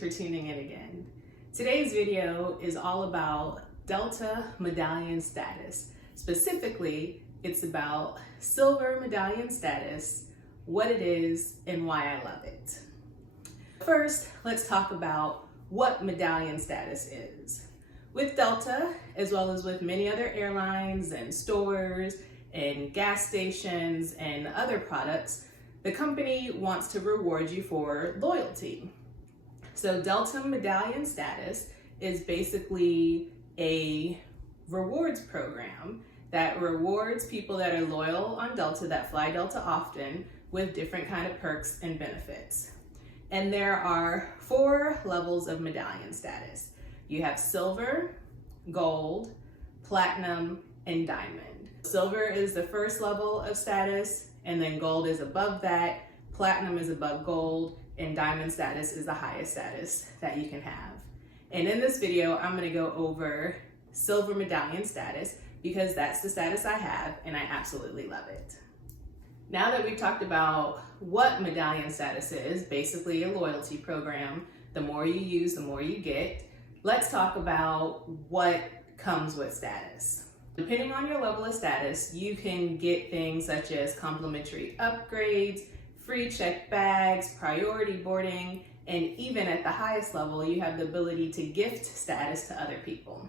for tuning in again. Today's video is all about Delta Medallion Status. Specifically, it's about Silver Medallion Status, what it is, and why I love it. First, let's talk about what Medallion Status is. With Delta, as well as with many other airlines and stores and gas stations and other products, the company wants to reward you for loyalty. So Delta Medallion Status is basically a rewards program that rewards people that are loyal on Delta, that fly Delta often, with different kind of perks and benefits. And there are 4 levels of medallion status. You have silver, gold, platinum, and diamond. Silver is the first level of status, and then gold is above that, platinum is above gold, and diamond status is the highest status that you can have. And in this video, I'm gonna go over silver medallion status because that's the status I have and I absolutely love it. Now that we've talked about what medallion status is, basically a loyalty program, the more you use, the more you get, let's talk about what comes with status. Depending on your level of status, you can get things such as complimentary upgrades, free checked bags, priority boarding, and even at the highest level, you have the ability to gift status to other people.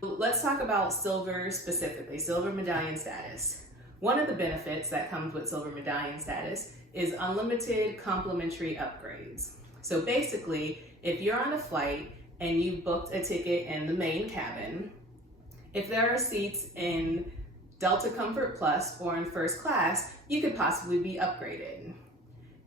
Let's talk about silver specifically, silver medallion status. One of the benefits that comes with silver medallion status is unlimited complimentary upgrades. So basically, if you're on a flight and you booked a ticket in the main cabin, if there are seats in Delta Comfort Plus or in first class, you could possibly be upgraded.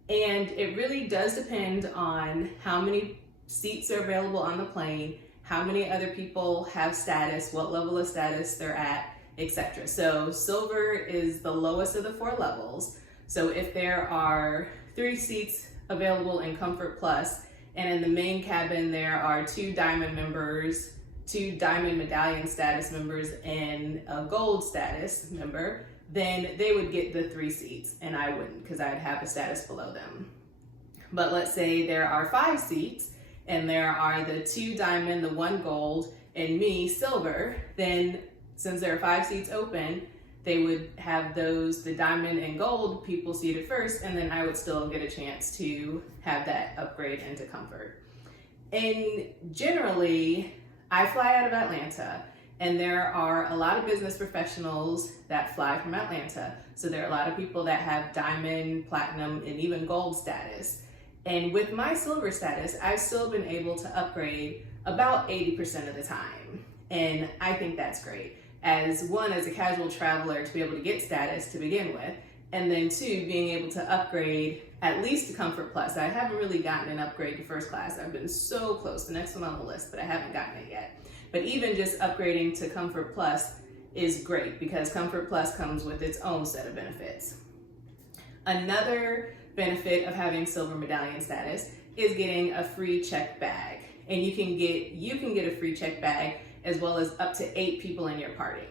And it really does depend on how many seats are available on the plane, how many other people have status, what level of status they're at, etc. So silver is the lowest of the 4 levels. So if there are 3 seats available in Comfort Plus, and in the main cabin there are 2 diamond members, 2 diamond medallion status members, and a gold status member, then they would get the 3 seats and I wouldn't because I'd have a status below them. But let's say there are 5 seats and there are the 2 diamond, the 1 gold, and me, silver, then since there are 5 seats open, they would have the diamond and gold people seated first, and then I would still get a chance to have that upgrade into comfort. And generally, I fly out of Atlanta, and there are a lot of business professionals that fly from Atlanta. So there are a lot of people that have diamond, platinum, and even gold status. And with my silver status, I've still been able to upgrade about 80% of the time. And I think that's great. As a casual traveler, to be able to get status to begin with, and then 2, being able to upgrade at least to Comfort Plus. I haven't really gotten an upgrade to first class. I've been so close, the next one on the list, but I haven't gotten it yet. But even just upgrading to Comfort Plus is great because Comfort Plus comes with its own set of benefits. Another benefit of having silver medallion status is getting a free checked bag. And you can get a free checked bag as well as up to 8 people in your party.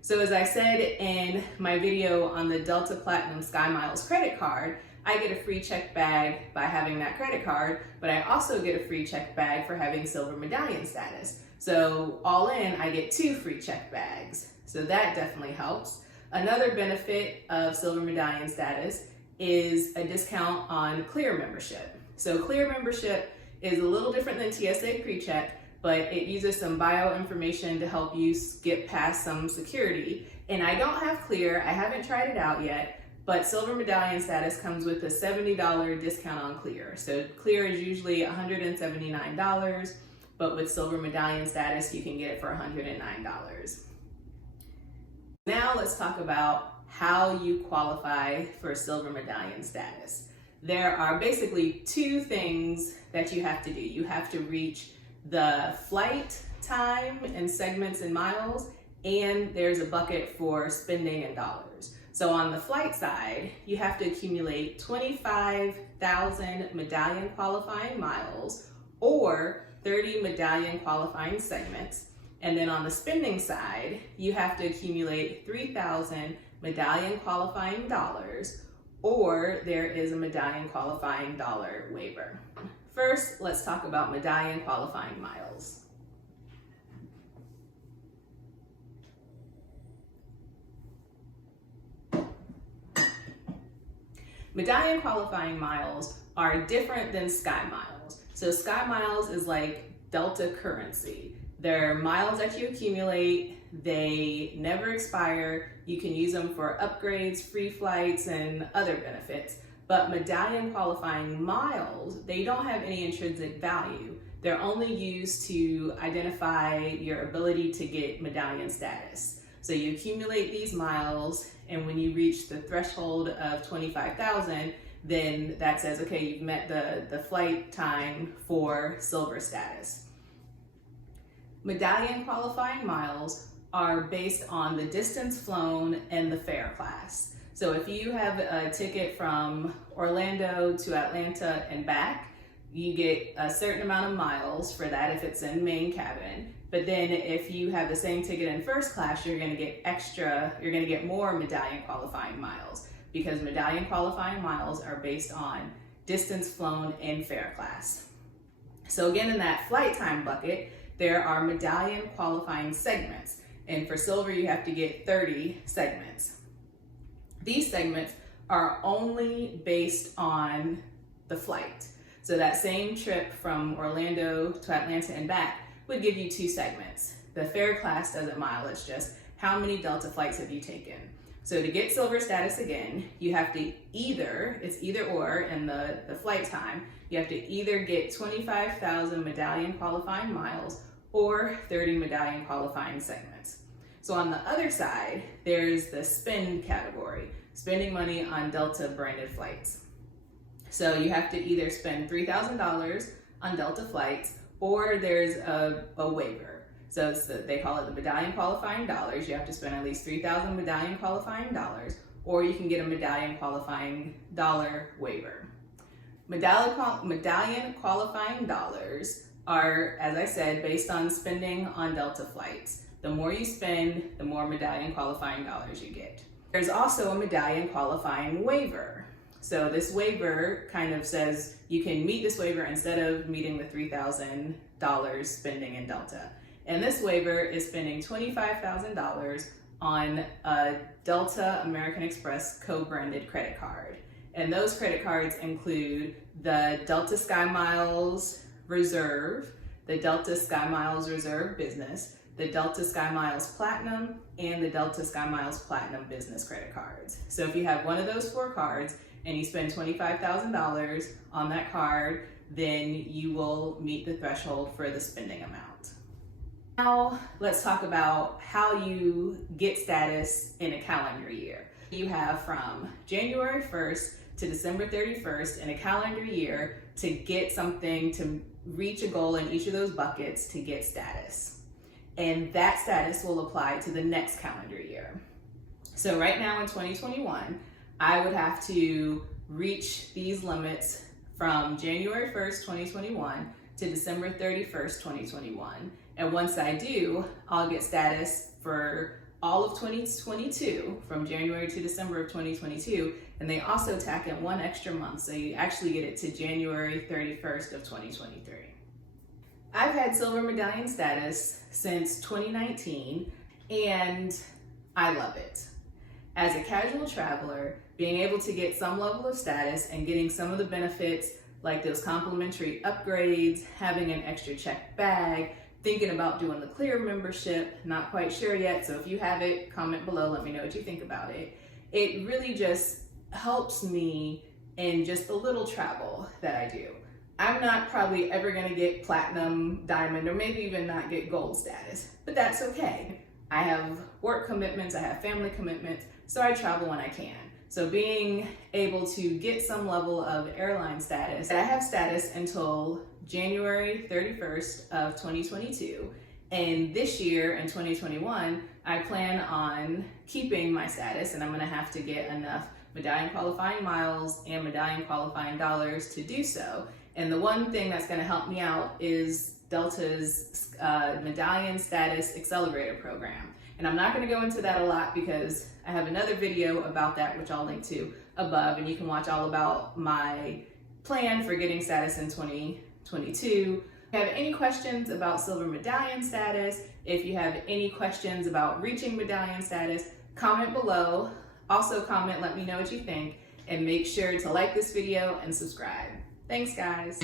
So as I said in my video on the Delta Platinum Sky Miles credit card, I get a free checked bag by having that credit card, but I also get a free checked bag for having silver medallion status. So all in, I get 2 free checked bags. So that definitely helps. Another benefit of silver medallion status is a discount on Clear membership. So Clear membership is a little different than TSA PreCheck, but it uses some bio information to help you skip past some security. And I don't have Clear, I haven't tried it out yet, but silver medallion status comes with a $70 discount on Clear. So Clear is usually $179, but with silver medallion status, you can get it for $109. Now let's talk about how you qualify for silver medallion status. There are basically 2 things that you have to do. You have to reach the flight time and segments in miles, and there's a bucket for spending in dollars. So on the flight side, you have to accumulate 25,000 medallion qualifying miles or 30 medallion qualifying segments. And then on the spending side, you have to accumulate 3,000 medallion qualifying dollars, or there is a medallion qualifying dollar waiver. First, let's talk about medallion qualifying miles. Medallion qualifying miles are different than Sky Miles. So Sky Miles is like Delta currency. They're miles that you accumulate, they never expire, you can use them for upgrades, free flights, and other benefits. But medallion qualifying miles, they don't have any intrinsic value. They're only used to identify your ability to get medallion status. So you accumulate these miles, and when you reach the threshold of 25,000, then that says, okay, you've met the flight time for silver status. Medallion qualifying miles are based on the distance flown and the fare class. So if you have a ticket from Orlando to Atlanta and back, you get a certain amount of miles for that if it's in main cabin. But then if you have the same ticket in first class, you're gonna get more medallion qualifying miles, because medallion qualifying miles are based on distance flown and fare class. So again, in that flight time bucket, there are medallion qualifying segments. And for silver, you have to get 30 segments. These segments are only based on the flight. So that same trip from Orlando to Atlanta and back would give you 2 segments. The fare class doesn't mile, it's just how many Delta flights have you taken. So to get silver status again, you have to it's either or in the flight time, you have to either get 25,000 medallion qualifying miles or 30 medallion qualifying segments. So on the other side, there's the spend category, spending money on Delta branded flights. So you have to either spend $3,000 on Delta flights, or there's a waiver. So they call it the medallion qualifying dollars. You have to spend at least 3,000 medallion qualifying dollars, or you can get a medallion qualifying dollar waiver. Medallion qualifying dollars are, as I said, based on spending on Delta flights. The more you spend, the more medallion qualifying dollars you get. There's also a medallion qualifying waiver. So this waiver kind of says you can meet this waiver instead of meeting the $3,000 spending in Delta. And this waiver is spending $25,000 on a Delta American Express co-branded credit card. And those credit cards include the Delta Sky Miles Reserve, the Delta Sky Miles Reserve Business, the Delta Sky Miles Platinum, and the Delta Sky Miles Platinum Business credit cards. So if you have one of those 4 cards and you spend $25,000 on that card, then you will meet the threshold for the spending amount. Now let's talk about how you get status in a calendar year. You have from January 1st to December 31st in a calendar year to get something, to reach a goal in each of those buckets to get status. And that status will apply to the next calendar year. So right now in 2021, I would have to reach these limits from January 1st, 2021 to December 31st, 2021. And once I do, I'll get status for all of 2022 from January to December of 2022. And they also tack in 1 extra month. So you actually get it to January 31st of 2023. I've had silver medallion status since 2019, and I love it. As a casual traveler, being able to get some level of status and getting some of the benefits like those complimentary upgrades, having an extra checked bag, thinking about doing the clear membership, not quite sure yet. So if you have it, comment below, let me know what you think about it. It really just helps me in just the little travel that I do. I'm not probably ever gonna get platinum, diamond, or maybe even not get gold status, but that's okay. I have work commitments, I have family commitments, so I travel when I can. So being able to get some level of airline status, I have status until January 31st of 2022. And this year in 2021, I plan on keeping my status, and I'm gonna have to get enough medallion qualifying miles and medallion qualifying dollars to do so. And the one thing that's gonna help me out is Delta's Medallion Status Accelerator Program. And I'm not gonna go into that a lot because I have another video about that, which I'll link to above, and you can watch all about my plan for getting status in 2022. If you have any questions about Silver Medallion status, if you have any questions about reaching Medallion status, comment below. Also comment, let me know what you think, and make sure to like this video and subscribe. Thanks, guys.